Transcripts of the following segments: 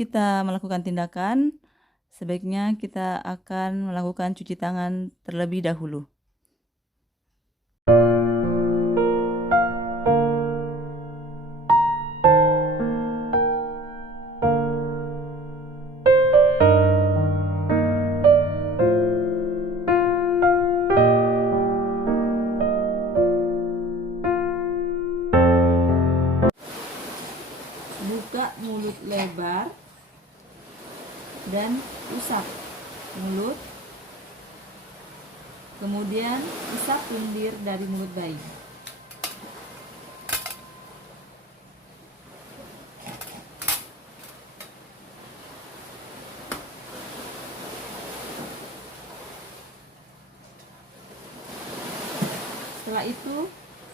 kita melakukan tindakan, sebaiknya kita akan melakukan cuci tangan terlebih dahulu. Buka mulut lebar dan usap mulut, kemudian usap lendir dari mulut bayi. Setelah itu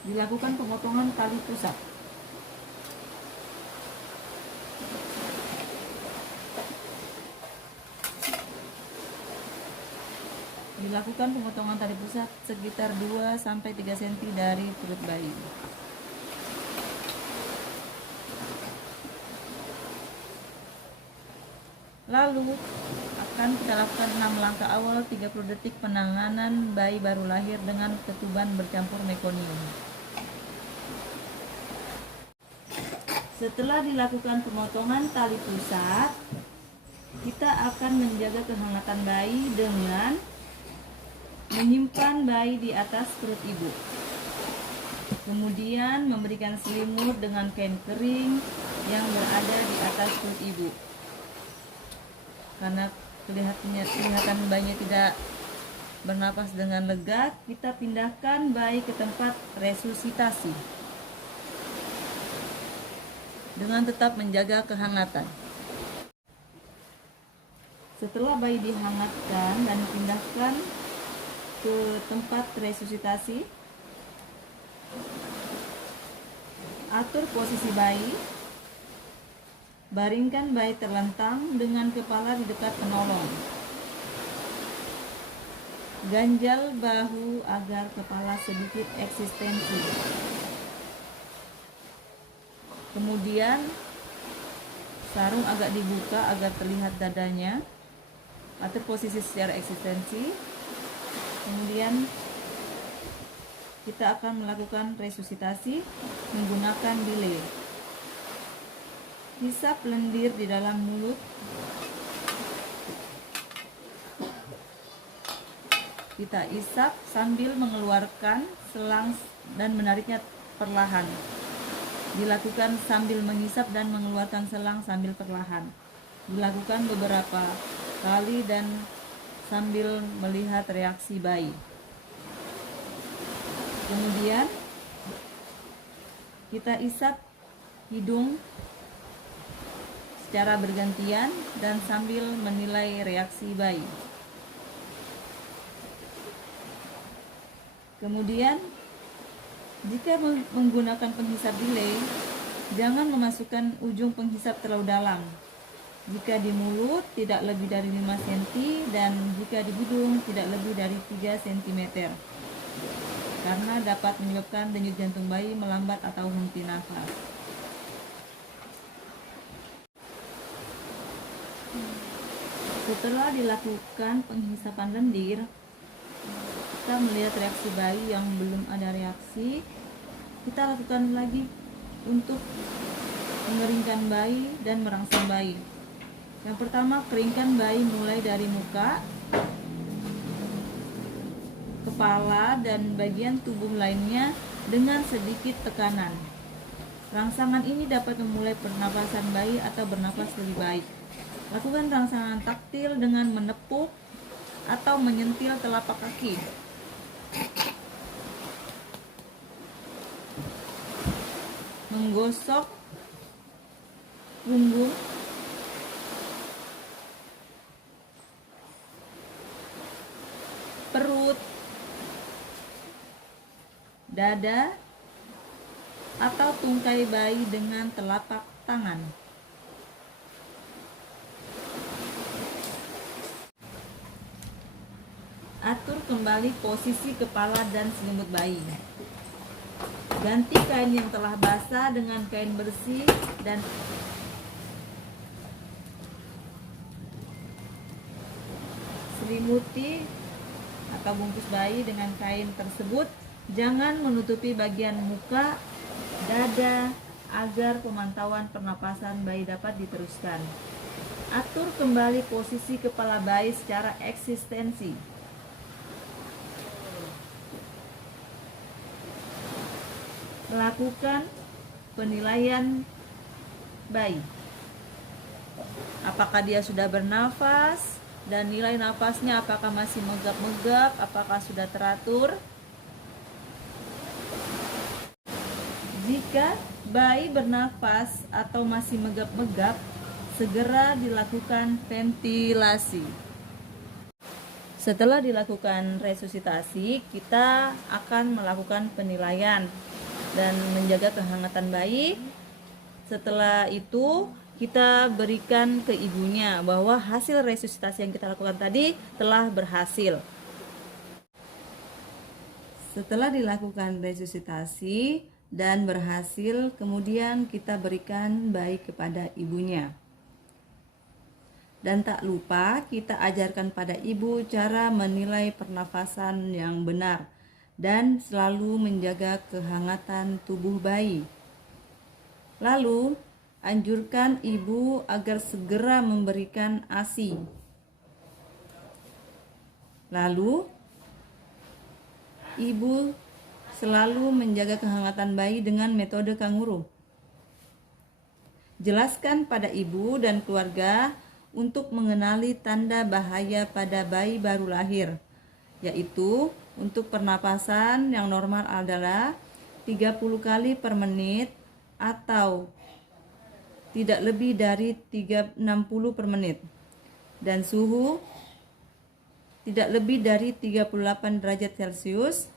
dilakukan pemotongan tali pusat. Dilakukan pemotongan tali pusat sekitar 2-3 cm dari perut bayi. Lalu akan kita lakukan 6 langkah awal 30 detik penanganan bayi baru lahir dengan ketuban bercampur mekonium. Setelah dilakukan pemotongan tali pusat, kita akan menjaga kehangatan bayi dengan menyimpan bayi di atas perut ibu. Kemudian memberikan selimut dengan kain kering yang berada di atas perut ibu. Karena kelihatan bayinya tidak bernapas dengan lega, kita pindahkan bayi ke tempat resusitasi dengan tetap menjaga kehangatan. Setelah bayi dihangatkan dan dipindahkan ke tempat resusitasi, atur posisi bayi. Baringkan bayi terlentang dengan kepala di dekat penolong. Ganjal bahu agar kepala sedikit eksistensi. Kemudian sarung agak dibuka agar terlihat dadanya. Atur posisi secara eksistensi. Kemudian kita akan melakukan resusitasi menggunakan delay. Hisap lendir di dalam mulut. Kita isap sambil mengeluarkan selang dan menariknya perlahan. Dilakukan sambil menghisap dan mengeluarkan selang sambil perlahan. Dilakukan beberapa kali dan sambil melihat reaksi bayi. Kemudian kita isap hidung secara bergantian dan sambil menilai reaksi bayi. Kemudian jika menggunakan penghisap delay, jangan memasukkan ujung penghisap terlalu dalam. Jika di mulut tidak lebih dari 5 cm dan jika di hidung tidak lebih dari 3 cm. Karena dapat menyebabkan denyut jantung bayi melambat atau henti nafas. Setelah dilakukan penghisapan lendir, kita melihat reaksi bayi yang belum ada reaksi. Kita lakukan lagi untuk mengeringkan bayi dan merangsang bayi. Yang pertama, keringkan bayi mulai dari muka, kepala, dan bagian tubuh lainnya dengan sedikit tekanan. Rangsangan ini dapat memulai pernapasan bayi atau bernapas lebih baik. Lakukan rangsangan taktil dengan menepuk atau menyentil telapak kaki. Menggosok punggung, perut, dada, atau tungkai bayi dengan telapak tangan. Atur kembali posisi kepala dan selimut bayi. Ganti kain yang telah basah dengan kain bersih dan selimuti atau bungkus bayi dengan kain tersebut. Jangan menutupi bagian muka, dada, agar pemantauan pernapasan bayi dapat diteruskan. Atur kembali posisi kepala bayi secara eksistensi. Lakukan penilaian bayi. Apakah dia sudah bernafas, dan nilai nafasnya apakah masih megap-megap, apakah sudah teratur. Jika bayi bernafas atau masih megap-megap, segera dilakukan ventilasi. Setelah dilakukan resusitasi, kita akan melakukan penilaian dan menjaga kehangatan bayi. Setelah itu, kita berikan ke ibunya bahwa hasil resusitasi yang kita lakukan tadi telah berhasil. Setelah dilakukan resusitasi dan berhasil, kemudian kita berikan bayi kepada ibunya. Dan tak lupa kita ajarkan pada ibu cara menilai pernafasan yang benar dan selalu menjaga kehangatan tubuh bayi. Lalu, anjurkan ibu agar segera memberikan ASI. Lalu, ibu selalu menjaga kehangatan bayi dengan metode kanguru. Jelaskan pada ibu dan keluarga untuk mengenali tanda bahaya pada bayi baru lahir, yaitu untuk pernapasan yang normal adalah 30 kali per menit atau tidak lebih dari 60 per menit, dan suhu tidak lebih dari 38 derajat Celcius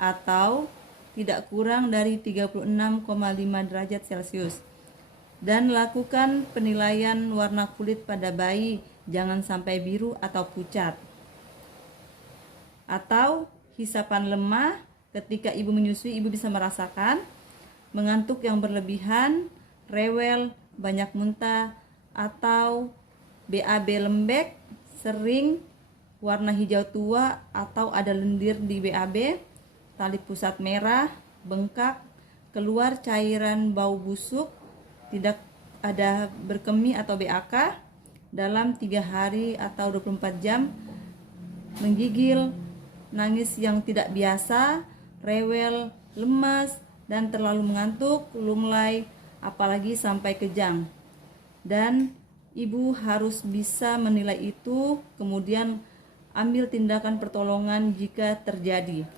atau tidak kurang dari 36,5 derajat Celcius. Dan lakukan penilaian warna kulit pada bayi, jangan sampai biru atau pucat. Atau hisapan lemah, ketika ibu menyusui, ibu bisa merasakan mengantuk yang berlebihan, rewel, banyak muntah, atau BAB lembek, sering, warna hijau tua, atau ada lendir di BAB, tali pusat merah, bengkak, keluar cairan bau busuk, tidak ada berkemih atau BAK dalam 3 hari atau 24 jam, menggigil, nangis yang tidak biasa, rewel, lemas, dan terlalu mengantuk, lunglai, apalagi sampai kejang. Dan ibu harus bisa menilai itu, kemudian ambil tindakan pertolongan jika terjadi.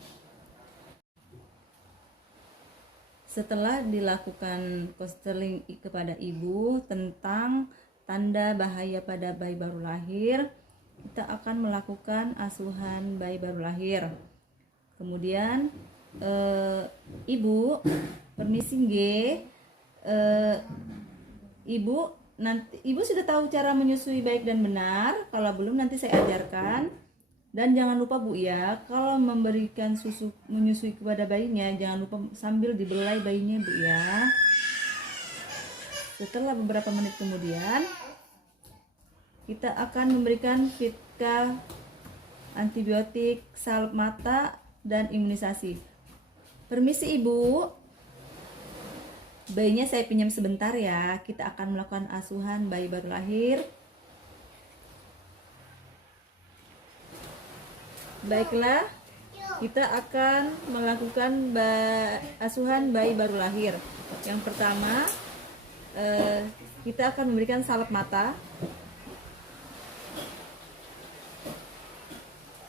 Setelah dilakukan konseling kepada ibu tentang tanda bahaya pada bayi baru lahir, kita akan melakukan asuhan bayi baru lahir. Kemudian ibu, permisi ibu sudah tahu cara menyusui baik dan benar. Kalau belum, nanti saya ajarkan. Dan jangan lupa Bu ya, kalau memberikan susu menyusui kepada bayinya, jangan lupa sambil dibelai bayinya Bu ya. Setelah beberapa menit kemudian, kita akan memberikan Fitka, antibiotik, salep mata, dan imunisasi. Permisi Ibu, bayinya saya pinjam sebentar ya. Kita akan melakukan asuhan bayi baru lahir. Baiklah, kita akan melakukan asuhan bayi baru lahir. Yang pertama, kita akan memberikan salep mata.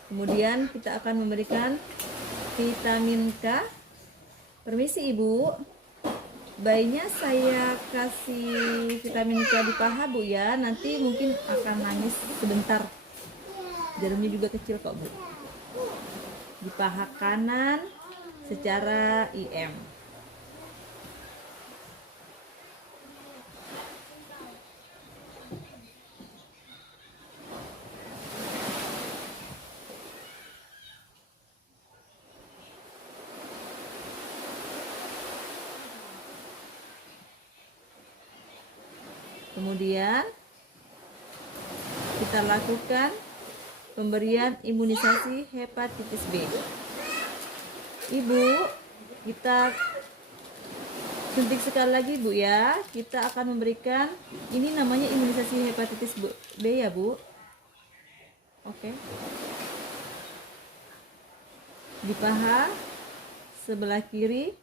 Kemudian kita akan memberikan vitamin K. Permisi Ibu, bayinya saya kasih vitamin K di paha Bu ya. Nanti mungkin akan nangis sebentar. Jarumnya juga kecil kok Bu. Di paha kanan secara IM. Kemudian kita lakukan pemberian imunisasi hepatitis B. Ibu, kita suntik sekali lagi Bu ya. Kita akan memberikan, ini namanya imunisasi hepatitis B ya Bu. Oke. Di paha sebelah kiri.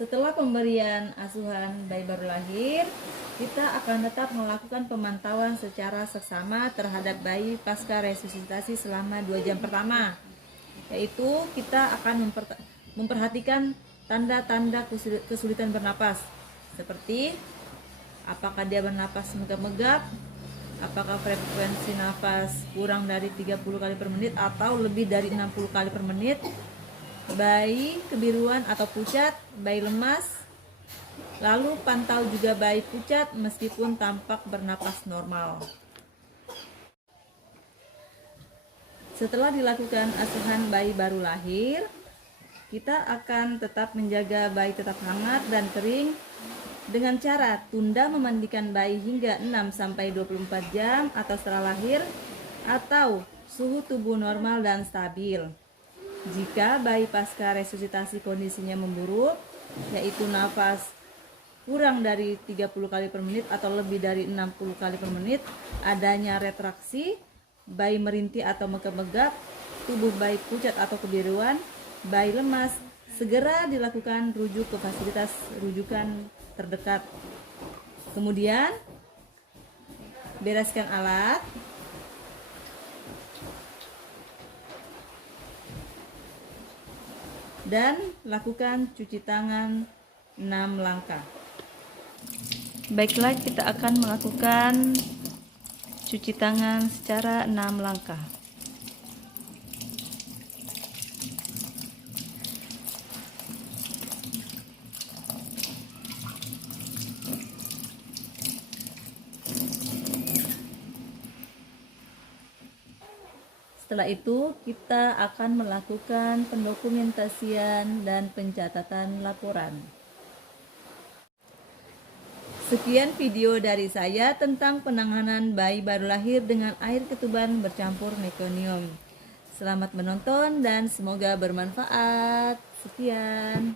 Setelah pemberian asuhan bayi baru lahir, kita akan tetap melakukan pemantauan secara seksama terhadap bayi pasca resusitasi selama 2 jam pertama. Yaitu kita akan memperhatikan tanda-tanda kesulitan bernapas, seperti apakah dia bernapas megap-megap, apakah frekuensi nafas kurang dari 30 kali per menit atau lebih dari 60 kali per menit, bayi kebiruan atau pucat, bayi lemas. Lalu pantau juga bayi pucat meskipun tampak bernapas normal. Setelah dilakukan asuhan bayi baru lahir, kita akan tetap menjaga bayi tetap hangat dan kering dengan cara tunda memandikan bayi hingga 6-24 jam atau setelah lahir, atau suhu tubuh normal dan stabil. Jika bayi pasca resusitasi kondisinya memburuk, yaitu nafas kurang dari 30 kali per menit atau lebih dari 60 kali per menit, adanya retraksi, bayi merintih atau megap-megap, tubuh bayi pucat atau kebiruan, bayi lemas, segera dilakukan rujuk ke fasilitas rujukan terdekat. Kemudian bereskan alat, dan lakukan cuci tangan 6 langkah. Baiklah, kita akan melakukan cuci tangan secara 6 langkah. Setelah itu, kita akan melakukan pendokumentasian dan pencatatan laporan. Sekian video dari saya tentang penanganan bayi baru lahir dengan air ketuban bercampur mekonium. Selamat menonton dan semoga bermanfaat. Sekian.